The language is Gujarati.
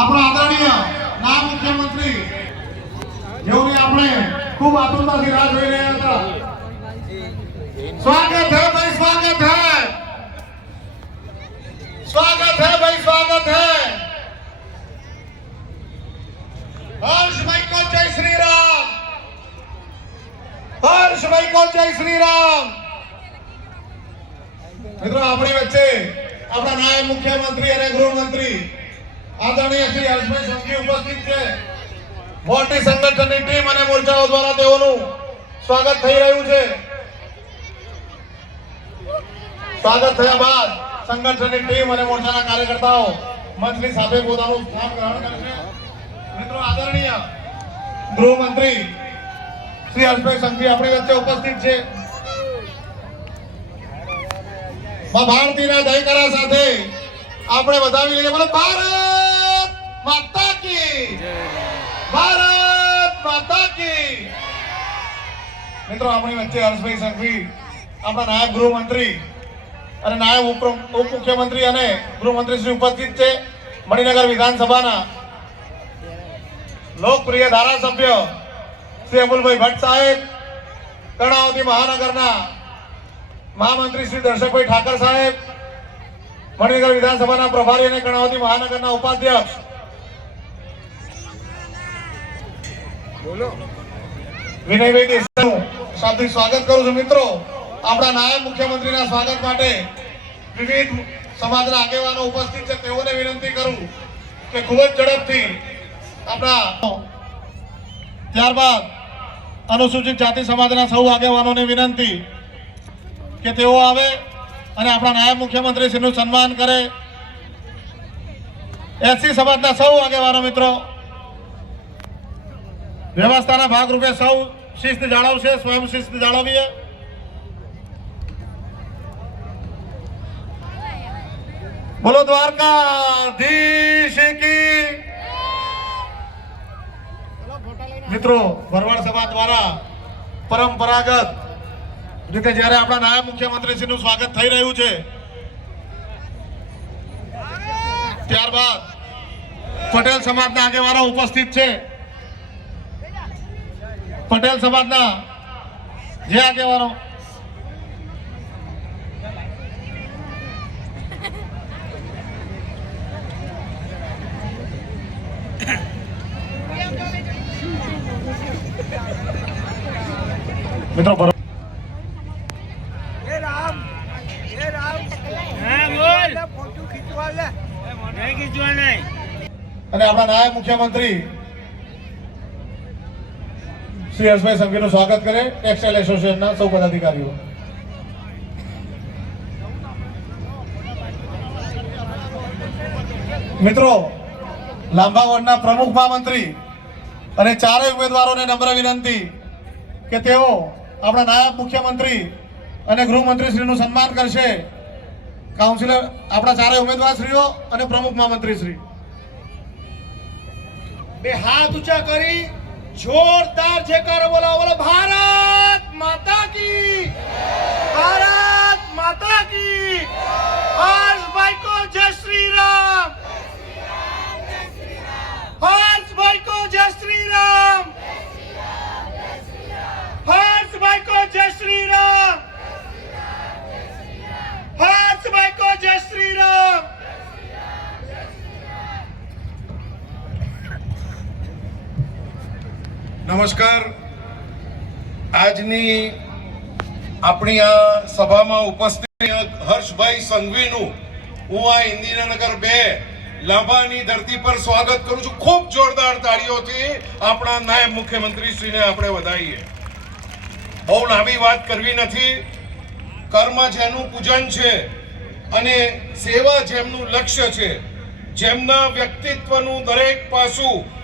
આપણા આદરણીય નાયબ મુખ્યમંત્રી જેઓની આપણે ખૂબ આતુરતાથી રાહ જોઈ રહ્યા હતા. સ્વાગત है भाई, स्वागत है, स्वागत है भाई, स्वागत है. हर्ष भाई को जय श्री राम, हर्ष भाई को जय श्री राम. મિત્રો આપણી વચ્ચે આપણા નાયબ મુખ્યમંત્રી અને ગૃહમંત્રી આદરણીય શ્રી હર્ષભાઈ સંઘવી ઉપસ્થિત છે. મોટી સંગઠનની ટીમ અને મોરચાઓ દ્વારા તેઓનું સ્વાગત થઈ રહ્યું છે. સ્વાગત થયા બાદ સંગઠનની ટીમ અને મોરચાના કાર્યકર્તાઓ મંચની સાથે પોતાનું સ્થાન ગ્રહણ કરશે. મિત્રો આદરણીય ગૃહમંત્રી શ્રી હર્ષભાઈ સંઘવી આપણી વચ્ચે ઉપસ્થિત છે. ભારતીના જયકારા સાથે આપણે વધાવી લઈએ. બોલો ભારત માતા કી, ભારત માતા કી. મિત્રો આપણી વચ્ચે હર્ષભાઈ સંઘવી આપણા નાયબ ગૃહમંત્રી અને નાયબ ઉપમુખ્યમંત્રી અને ગૃહમંત્રી શ્રી ઉપસ્થિત છે. મણિનગર વિધાનસભાના લોકપ્રિય ધારાસભ્ય શ્રી અમુલભાઈ ભટ્ટ સાહેબ, કર્ણાવતી મહાનગરના મહામંત્રી શ્રી દર્શકભાઈ ઠાકર સાહેબ, મણિનગર વિધાનસભાના પ્રભારી અને કર્ણાવતી મહાનગરના ઉપાધ્યક્ષ વિનયભાઈ દેસાઈનું શાબ્દિક સ્વાગત કરું છું. મિત્રો આપણા નાયબ મુખ્યમંત્રીના સ્વાગત માટે વિવિધ સમાજના આગેવાનો ઉપસ્થિત છે. તેઓને વિનંતી કરું કે ખૂબ જ ઝડપથી આપણા ત્યારબાદ અનુસૂચિત જાતિ સમાજના સૌ આગેવાનોને વિનંતી કે તેઓ આવે અને આપણા નાયબ મુખ્યમંત્રી શ્રીનું સન્માન કરે. એસસી સમાજના સૌ આગેવાનો મિત્રો વ્યવસ્થાના ભાગરૂપે સૌ શિસ્ત જાળવશે, સ્વયં શિસ્ત જાળવીએ. બોલો દ્વારકાધીશ કી. મિત્રો ભરવાડ સભા દ્વારા પરંપરાગત રીતે જ્યારે આપણા નાયબ મુખ્યમંત્રી શ્રીનું સ્વાગત થઈ રહ્યું છે, ત્યારબાદ પટેલ સમાજના આગેવાનો ઉપસ્થિત છે. પટેલ સમાજના જે આગેવાનો મિત્રો અને આપણા નાયબ મુખ્યમંત્રી શ્રી હર્ષભાઈ સંઘવીનું સ્વાગત કરે ટેક્સટાઇલ એસોસિએશનના સૌ પદાધિકારીઓ. મિત્રો લાંબા વોર્ડના પ્રમુખ મહામંત્રી અને ચારેય ઉમેદવારોને નમ્ર વિનંતી કે તેઓ આપણા નાયબ મુખ્યમંત્રી અને ગૃહમંત્રી શ્રીનું સન્માન કરશે. કાઉન્સિલર આપણા ચારેય ઉમેદવાર શ્રીઓ અને પ્રમુખ મહામંત્રી શ્રી બે હાથ ઊંચા કરી જોરદાર જયકારો બોલાવો. બોલો ભારત માતા કી, ભારત માતા કી. હર્ષભાઈ કો જય શ્રી રામ, હર્ષભાઈ કો જય શ્રી રામ, હર્ષભાઈ કો જય શ્રી રામ, હર્ષભાઈ કો જય શ્રી રામ. નમસ્કાર. આજની આપણી આ સભામાં ઉપસ્થિત હર્ષભાઈ સંઘવીનું હું આ ઇન્દિરાનગર 2 લાંભાની ધરતી પર સ્વાગત કરું છું. ખૂબ જોરદાર તાળીઓથી આપણા નાયબ મુખ્યમંત્રી શ્રીને આપણે વધાવીએ. બહુ લાંબી વાત કરવી નથી. કર્મ જેનું પૂજન છે અને સેવા જેમનું લક્ષ્ય છે, જેમના વ્યક્તિત્વનું દરેક પાસું